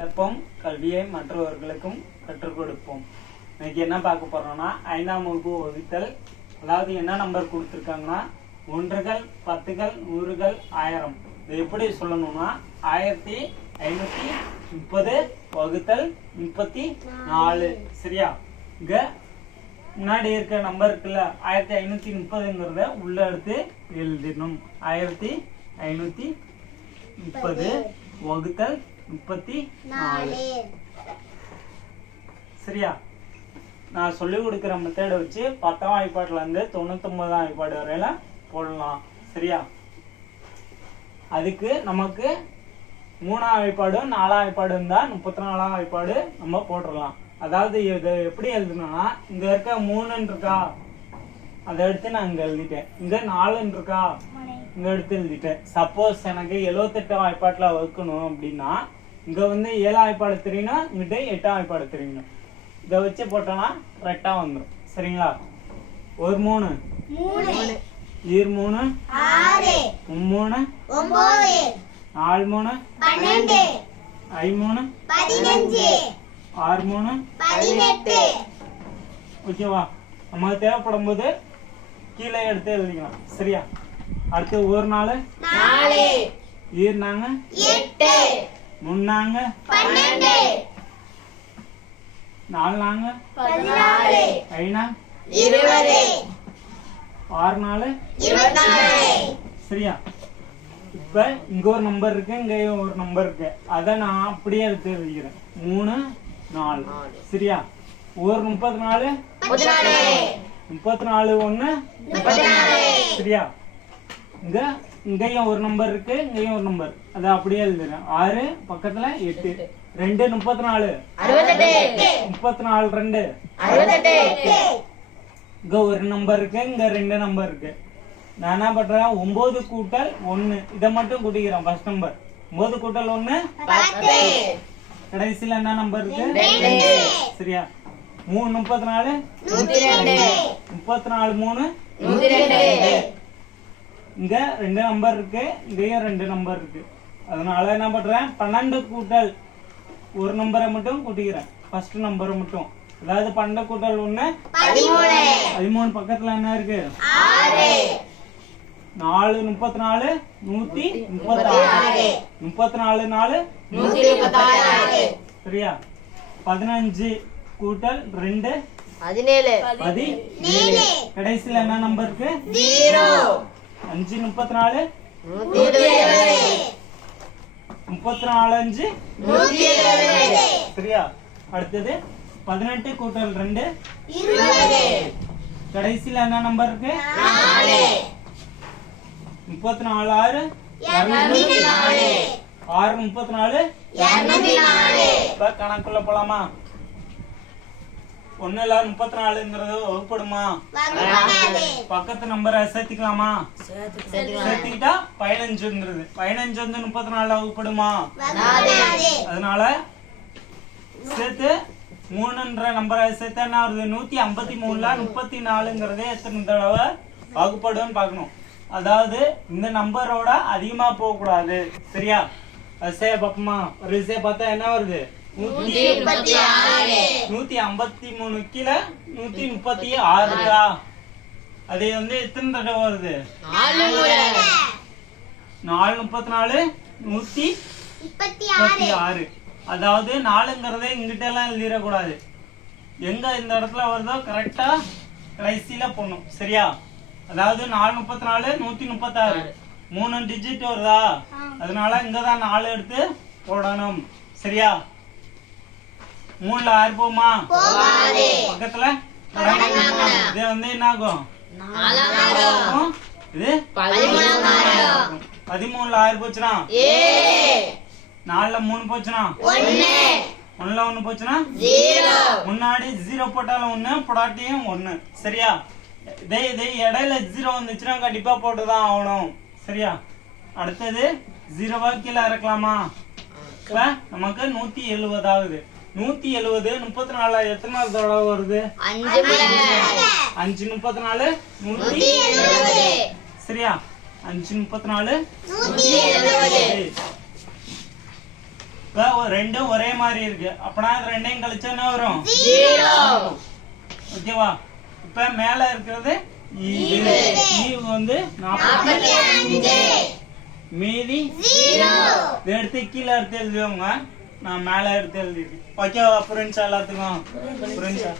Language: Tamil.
கற்போம் கல்வியை மற்றவர்களுக்கும் கற்றுக் கொடுப்போம். இன்னைக்கு என்ன பார்க்க போறோம்னா ஐந்தாம் வகுப்பு வகுத்தல். அதாவது என்ன நம்பர் கொடுத்துருக்காங்கன்னா ஒன்றுகள் பத்துகள் நூறுகள் ஆயிரம். இது எப்படி சொல்லணும்னா ஆயிரத்தி ஐநூத்தி முப்பது வகுத்தல் முப்பத்தி நாலு. சரியா? இங்க முன்னாடி இருக்க நம்பர் இருக்குல்ல ஆயிரத்தி ஐநூத்தி முப்பதுங்கிறத உள்ள எடுத்து எழுதிடணும். ஆயிரத்தி ஐநூத்தி முப்பது வகுத்தல் முப்பத்தி நாலு. சரியா? நான் சொல்லி கொடுக்குற மெத்தடை வச்சு பத்தாம் வாய்ப்பாட்டுல இருந்து தொண்ணூத்தொன்பதாம் வாய்ப்பாடு வரையில போடலாம். சரியா? அதுக்கு நமக்கு மூணாம் வாய்ப்பாடும் நாலாம் வாய்ப்பாடு இருந்தா முப்பத்தி நாலாம் வாய்ப்பாடு நம்ம போட்டுடலாம் அதாவது இது எப்படி எழுதணும்னா இங்க இருக்க மூணுன்னு இருக்கா? அதை எடுத்து நான் இங்க எழுதிட்டேன். இங்க நாலுன்னு இருக்கா? இங்க எடுத்து எழுதிட்டேன். சப்போஸ் எனக்கு எழுவத்தெட்டாம் வாய்ப்பாட்டுல வைக்கணும் அப்படின்னா இங்க வந்து ஏழாம் வாய்ப்பாடு தெரியணும் இங்கிட்ட எட்டாம் வாய்ப்பாடு தெரியணும் இதை வச்சு போட்டோம்னா கரெக்டா வந்துடும் சரிங்களா? ஒரு மூணு. ஈர் மூணு. மூணு. நாலு மூணு. ஐ மூணு. ஆறு மூணு. ஓகேவா? நமக்கு தேவைப்படும் போது கீழே எடுத்து எழுதிக்கலாம். சரியா? அடுத்து ஒரு நாள் ஈர்னாங்க முன்னாங்க நாலு நாங்க ஐநா ஆறு நாள் சரியா. இப்ப இங்க ஒரு நம்பர் இருக்கு இங்க ஒரு நம்பர் இருக்கு. அத நான் அப்படியே எடுத்து எழுதிக்கிறேன். மூணு நாலு. சரியா? ஒரு முப்பத்தி நாலு முப்பத்தி நாலு ஒண்ணு சரியா? இங்க இங்கேயும் ஒரு நம்பர் இருக்கு இங்கேயும் ஒரு நம்பர் அத அப்படியே எழுதுறேன். ஆறு பக்கத்துல எட்டு. ரெண்டு முப்பத்தி நாலு முப்பத்தி நாலு ரெண்டு இங்க ஒரு நம்பர் இருக்கு இங்க ரெண்டு நம்பர் இருக்கு. நான் என்ன பண்றேன்? ஒன்பது கூட்டல் ஒண்ணு. இதை மட்டும் கூட்டிக்கிறேன் ஃபர்ஸ்ட் நம்பர் ஒன்பது கூட்டல் ஒண்ணு கடைசியில என்ன நம்பர் இருக்கு? சரியா? மூணு முப்பத்தி நாலு முப்பத்தி நாலு மூணு இங்க ரெண்டு நம்பர் இருக்கு இங்கேயும் ரெண்டு நம்பர் இருக்கு. அதனால என்ன பண்றேன்? பன்னெண்டு கூட்டல் ஒரு நம்பரை மட்டும் கூட்டிக்கிறேன். ஃபர்ஸ்ட் நம்பரை மட்டும். அதாவது பன்னெண்டு கூட்டல் ஒண்ணு பதிமூணு. பக்கத்துல என்ன இருக்கு? நாலு முப்பத்தி நாலு நூத்தி முப்பத்தி ஆறு முப்பத்தி நாலு நாலு சரியா? பதினஞ்சு கூட்டல் ரெண்டு பதினேழு. பதி கடைசியில என்ன நம்பர் இருக்கு? அஞ்சு முப்பத்தி நாலு முப்பத்தி நாலு அஞ்சு சரியா? அடுத்தது பதினெட்டு கூட்டல் ரெண்டு? கடைசியில என்ன நம்பர் இருக்கு? முப்பத்தி நாலு. ஆறு ஆறு முப்பத்தி நாலு. கணக்குள்ள போலாமா? ஒண்ணு இல்ல முப்பத்தி நாலுங்கிறது வகுப்படுமா பக்கத்து நம்பரை சேர்த்துக்கலாமா? சேர்த்துக்கிட்டா பதினஞ்சு வந்துருது பதினஞ்சு வந்து முப்பத்தி நாலு வகுப்படுமா அதனால சேர்த்து மூணுன்ற நம்பரை சேர்த்தா என்ன வருது? நூத்தி ஐம்பத்தி மூணுல முப்பத்தி நாலுங்கிறதே எத்தனை தடவை வகுப்படுன்னு பார்க்கணும். அதாவது இந்த நம்பரோட அதிகமா போக கூடாது சரியா வரிசையா பாப்போமா வரிசையா பார்த்தா என்ன வருது? நூத்தி ஐம்பத்தி மூணு கீழே நூத்தி முப்பத்தி ஆறு இருக்கா அது வந்து எத்தனை தடவை வருது? நாலு முப்பத்தி நாலு நூத்தி முப்பத்தி ஆறு. அதாவது நாலுங்கிறத இங்கிட்ட எல்லாம் எழுதிடக்கூடாது. எங்க இந்த இடத்துல வருதோ கரெக்டா கடைசியில போடணும். சரியா? அதாவது நாலு முப்பத்தி நாலு நூத்தி முப்பத்தாறு மூணு டிஜிட் வருதா? அதனால இங்கதான் நாலு எடுத்து போடணும். சரியா? மூணுல ஆறு போமா? பக்கத்துல? இது வந்து என்ன ஆகும். இது? பதிமூணுல ஆறு போச்சுனா? நாலுல மூணு போச்சுனா? ஒண்ணுல ஒண்ணு போச்சுனா? முன்னாடி ஜீரோ போட்டாலும் ஒண்ணு போடாட்டியும் ஒண்ணு. சரியா? இதே இதே இடையில ஜீரோ வந்துச்சுன்னா கண்டிப்பா போட்டுதான் ஆகணும். சரியா? அடுத்தது ஜீரோவா கீழே இறக்கலாமா? நமக்கு நூத்தி எழுபது ஆகுது நூத்தி எழுபது முப்பத்தி நாலு எத்தனை தடவை வருது? அஞ்சு முப்பத்தி நாலு நூத்தி சரியா? அஞ்சு முப்பத்தி நாலு. இப்ப ரெண்டும் ஒரே மாதிரி இருக்கு. அப்பனா அது ரெண்டையும் கழிச்சா என்ன வரும்? ஓகேவா? இப்ப மேல இருக்கிறது ஈவு. வந்து நாற்பத்தி மீதி எடுத்து கீழே எடுத்து எழுதுவாங்க நான் மேல எடுத்து எழுதிருக்கேன் ஓகேவா புரிஞ்சா எல்லாத்துக்கும். புரிஞ்சா